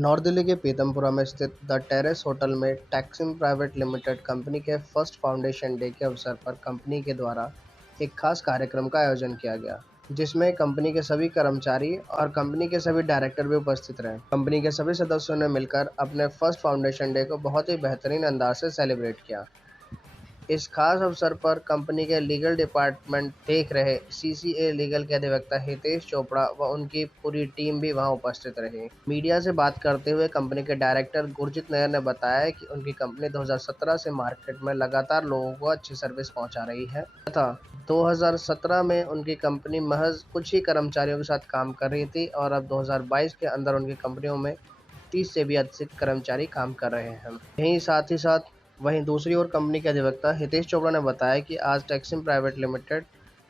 North Delhi के पीतमपुरा में स्थित द टेरेस होटल में टेक्सिम प्राइवेट लिमिटेड कंपनी के फर्स्ट फाउंडेशन डे के अवसर पर कंपनी के द्वारा एक खास कार्यक्रम का आयोजन किया गया, जिसमें कंपनी के सभी कर्मचारी और कंपनी के सभी डायरेक्टर भी उपस्थित रहे। कंपनी के सभी सदस्यों ने मिलकर अपने फर्स्ट फाउंडेशन डे को बहुत ही बेहतरीन अंदाज से सेलिब्रेट किया। इस खास अवसर पर कंपनी के लीगल डिपार्टमेंट देख रहे सीसीए लीगल के अधिवक्ता हितेश चोपड़ा व उनकी पूरी टीम भी वहां उपस्थित रही। मीडिया से बात करते हुए कंपनी के डायरेक्टर गुरजीत नायर ने बताया कि उनकी कंपनी 2017 से मार्केट में लगातार लोगों को अच्छी सर्विस पहुंचा रही है तथा 2017 में उनकी कंपनी महज कुछ ही कर्मचारियों के साथ काम कर रही थी और अब 2022 के अंदर उनकी कंपनियों में 30 से भी अधिक कर्मचारी काम कर रहे हैं। यहीं साथ ही साथ वहीं दूसरी ओर कंपनी के अधिवक्ता हितेश चोपड़ा ने बताया कि आज टेक्सिम प्राइवेट लिमिटेड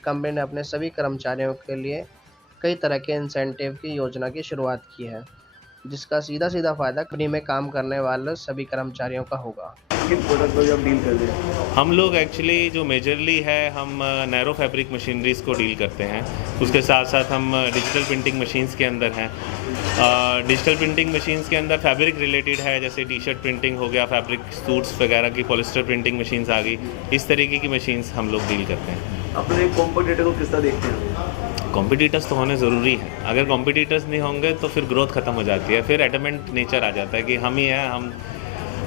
कंपनी ने अपने सभी कर्मचारियों के लिए कई तरह के इंसेंटिव की योजना की शुरुआत की है, जिसका सीधा फायदा कंपनी में काम करने वाले सभी कर्मचारियों का होगा। किन प्रोडक्ट को आप डील कर रहे हैं? हम लोग एक्चुअली जो मेजरली है हम नैरो फैब्रिक मशीनरीज़ को डील करते हैं। उसके साथ साथ हम डिजिटल प्रिंटिंग मशीन्स के अंदर हैं। डिजिटल प्रिंटिंग मशीन्स के अंदर फैब्रिक रिलेटेड है, जैसे टी शर्ट प्रिंटिंग हो गया, फैब्रिक सूट्स वगैरह की पॉलिस्टर प्रिंटिंग मशीन्स आ गई। इस तरीके की मशीन्स हम लोग डील करते हैं। अपने कॉम्पिटिटर को किस तरह देखते हैं? कॉम्पिटिटर्स तो होने ज़रूरी है। अगर कॉम्पिटिटर्स नहीं होंगे तो फिर ग्रोथ ख़त्म हो जाती है, फिर एडमेंट नेचर आ जाता है कि हम ही हैं हम।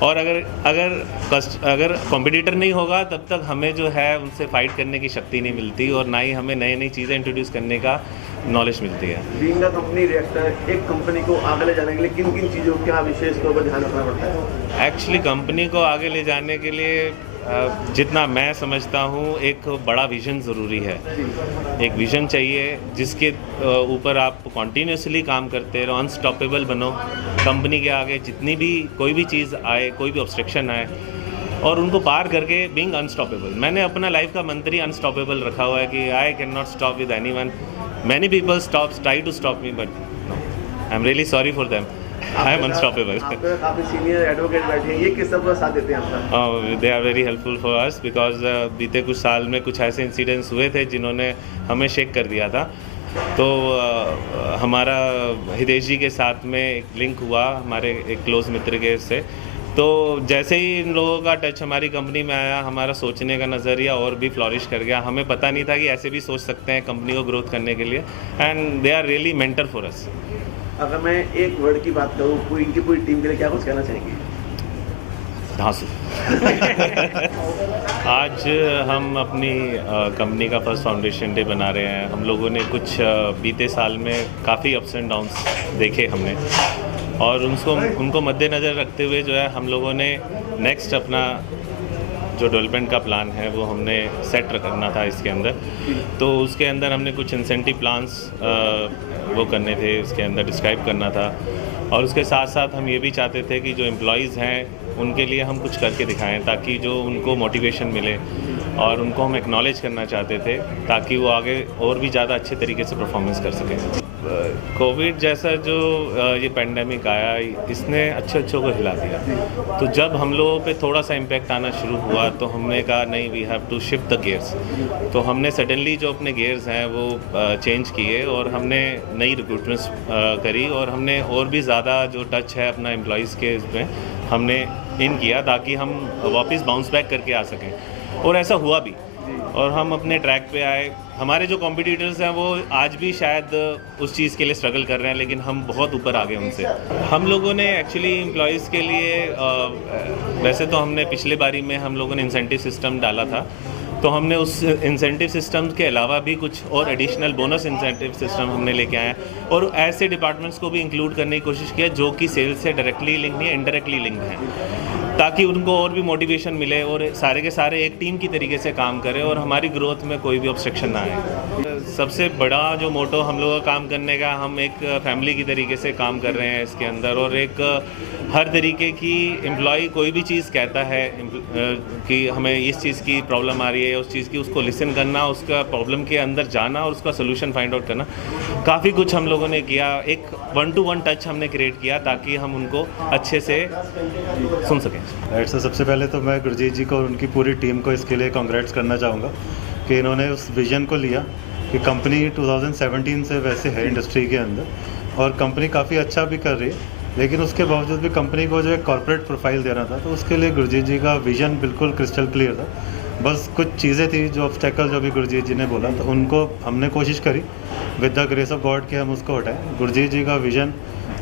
और अगर कॉम्पिटिटर नहीं होगा तब तक हमें जो है उनसे फाइट करने की शक्ति नहीं मिलती और ना ही हमें नई नई चीज़ें इंट्रोड्यूस करने का नॉलेज मिलती है। बीइंग अ कंपनी डायरेक्टर, एक कंपनी को आगे ले जाने के लिए किन किन चीज़ों का विशेष तौर पर ध्यान रखना पड़ता है? एक्चुअली कंपनी को आगे ले जाने के लिए जितना मैं समझता हूँ एक बड़ा विज़न ज़रूरी है। एक विज़न चाहिए जिसके ऊपर आप कॉन्टीन्यूसली काम करते रहो, अनस्टॉपेबल बनो। कंपनी के आगे जितनी भी कोई भी चीज़ आए, कोई भी ऑब्स्ट्रक्शन आए और उनको पार करके बीइंग अनस्टॉपेबल। मैंने अपना लाइफ का मंत्र ही अनस्टॉपेबल रखा हुआ है कि I can not stop with anyone. Many people try to stop me but I am really sorry for them. I am unstoppable. काफ़ी सीनियर एडवोकेट बैठे हैं, ये किस तरह का साथ देते हैं आपका? They are very helpful for us because बीते कुछ साल में कुछ ऐसे इंसिडेंट्स हुए थे जिन्होंने हमें शेक कर दिया था। तो हमारा हितेश जी के साथ में एक लिंक हुआ हमारे एक क्लोज मित्र के से। तो जैसे ही इन लोगों का टच हमारी कंपनी में आया, हमारा सोचने का नज़रिया और भी फ्लॉरिश कर गया। हमें पता नहीं था कि ऐसे भी सोच सकते हैं कंपनी को ग्रोथ करने के लिए, and they are really mentor for us. अगर मैं एक वर्ड की बात करूँ, इनकी पूरी टीम के लिए क्या कुछ कहना चाहेंगे? धांसू। आज हम अपनी कंपनी का फर्स्ट फाउंडेशन डे बना रहे हैं। हम लोगों ने कुछ बीते साल में काफ़ी अप्स एंड डाउन्स देखे हमने, और उनको मद्देनज़र रखते हुए जो है हम लोगों ने नेक्स्ट अपना जो डेवलपमेंट का प्लान है वो हमने सेट करना था इसके अंदर। तो उसके अंदर हमने कुछ इंसेंटिव प्लान्स वो करने थे, इसके अंदर डिस्क्राइब करना था। और उसके साथ साथ हम ये भी चाहते थे कि जो एम्प्लॉयज़ हैं उनके लिए हम कुछ करके दिखाएं, ताकि जो उनको मोटिवेशन मिले, और उनको हम एक्नॉलेज करना चाहते थे ताकि वो आगे और भी ज़्यादा अच्छे तरीके से परफॉर्मेंस कर सकें। कोविड जैसा जो ये पैंडेमिक आया, इसने अच्छे को हिला दिया। तो जब हम लोगों पे थोड़ा सा इम्पैक्ट आना शुरू हुआ तो हमने कहा नहीं, we have to shift the gears. तो हमने सडनली जो अपने गियर्स हैं वो चेंज किए और हमने नई रिक्रूटमेंट्स करी, और हमने और भी ज़्यादा जो टच है अपना एम्प्लॉयज़ के इसमें हमने इन किया, ताकि हम वापस बाउंस बैक करके आ सकें। और ऐसा हुआ भी, और हम अपने ट्रैक पे आए। हमारे जो कॉम्पिटिटर्स हैं वो आज भी शायद उस चीज़ के लिए स्ट्रगल कर रहे हैं, लेकिन हम बहुत ऊपर आ गए उनसे। हम लोगों ने एक्चुअली एम्प्लॉयज़ के लिए वैसे तो हमने पिछले बारी में हम लोगों ने इंसेंटिव सिस्टम डाला था, तो हमने उस इंसेंटिव सिस्टम के अलावा भी कुछ और एडिशनल बोनस इंसेंटिव सिस्टम हमने लेके आए हैं, और ऐसे डिपार्टमेंट्स को भी इंक्लूड करने की कोशिश की है जो कि सेल्स से डायरेक्टली लिंक नहीं है, इनडायरेक्टली लिंक हैं, ताकि उनको और भी मोटिवेशन मिले और सारे के सारे एक टीम की तरीके से काम करें और हमारी ग्रोथ में कोई भी ऑब्स्ट्रक्शन ना आए। सबसे बड़ा जो मोटो हम लोगों का काम करने का, हम एक फैमिली की तरीके से काम कर रहे हैं इसके अंदर, और एक हर तरीके की एम्प्लॉय कोई भी चीज़ कहता है कि हमें इस चीज़ की प्रॉब्लम आ रही है, उस चीज़ की उसको लिसन करना, उसका प्रॉब्लम के अंदर जाना और उसका सोल्यूशन फाइंड आउट करना, काफ़ी कुछ हम लोगों ने किया। एक 1-to-1 टच हमने क्रिएट किया ताकि हम उनको अच्छे से सुन सकें। राइट सर, सबसे पहले तो मैं गुरजीत जी को और उनकी पूरी टीम को इसके लिए कांग्रेट्स करना चाहूँगा कि इन्होंने उस विज़न को लिया कि कंपनी 2017 से वैसे है इंडस्ट्री के अंदर, और कंपनी काफ़ी अच्छा भी कर रही है, लेकिन उसके बावजूद भी कंपनी को जो एक कॉर्पोरेट प्रोफाइल देना था, तो उसके लिए गुरजीत जी का विजन बिल्कुल क्रिस्टल क्लियर था। बस कुछ चीज़ें थी जो ऑब्स्टेकल जो भी गुरजीत जी ने बोला, तो उनको हमने कोशिश करी with the grace of God कि हम उसको हटाएं। गुरजीत जी का विजन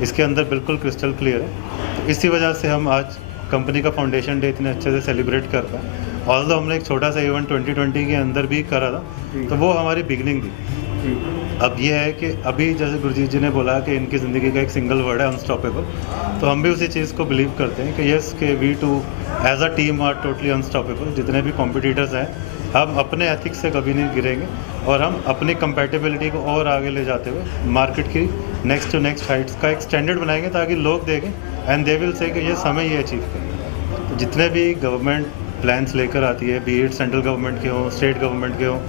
इसके अंदर बिल्कुल क्रिस्टल क्लियर है, तो इसी वजह से हम आज कंपनी का फाउंडेशन डे इतने अच्छे से सेलिब्रेट कर पाए। ऑल्दो हमने एक छोटा सा इवेंट 2020 के अंदर भी करा था, तो वो हमारी बिगनिंग थी। अब ये है कि अभी जैसे गुरजीत जी ने बोला कि इनकी ज़िंदगी का एक सिंगल वर्ड है अनस्टॉपेबल, तो हम भी उसी चीज़ को बिलीव करते हैं कि यस कि we two as a team are totally unstoppable. जितने भी कॉम्पिटिटर्स हैं, हम अपने एथिक्स से कभी नहीं गिरेंगे और हम अपनी कंपैटिबिलिटी को और आगे ले जाते हुए मार्केट की नेक्स्ट टू नेक्स्ट हाइट्स का एक स्टैंडर्ड बनाएंगे, ताकि लोग देखें एंड दे विल से कि ये समय ये अचीव करें। तो जितने भी गवर्नमेंट प्लान्स लेकर आती है, बी इट सेंट्रल गवर्नमेंट के हों, स्टेट गवर्नमेंट के हों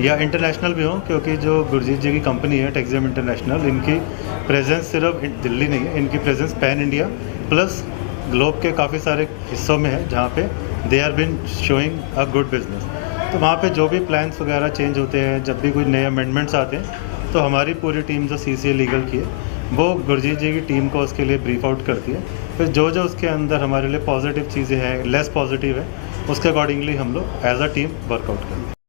या इंटरनेशनल भी हों, क्योंकि जो गुरजीत जी की कंपनी है टैक्सिम इंटरनेशनल, इनकी प्रेजेंस सिर्फ दिल्ली नहीं है, इनकी presence pan India plus globe के काफ़ी सारे हिस्सों में है, जहाँ पे they are been showing a good business. तो वहाँ पे जो भी प्लान्स वगैरह चेंज होते हैं, जब भी कोई नए अमेंडमेंट्स आते हैं, तो हमारी पूरी टीम जो CCA लीगल की है, वो गुरजीत जी की टीम को उसके लिए ब्रीफ आउट करती है। फिर जो जो उसके अंदर हमारे लिए पॉजिटिव चीज़ें हैं, लेस पॉजिटिव है, उसके अकॉर्डिंगली हम लोग एज अ टीम वर्कआउट करते हैं।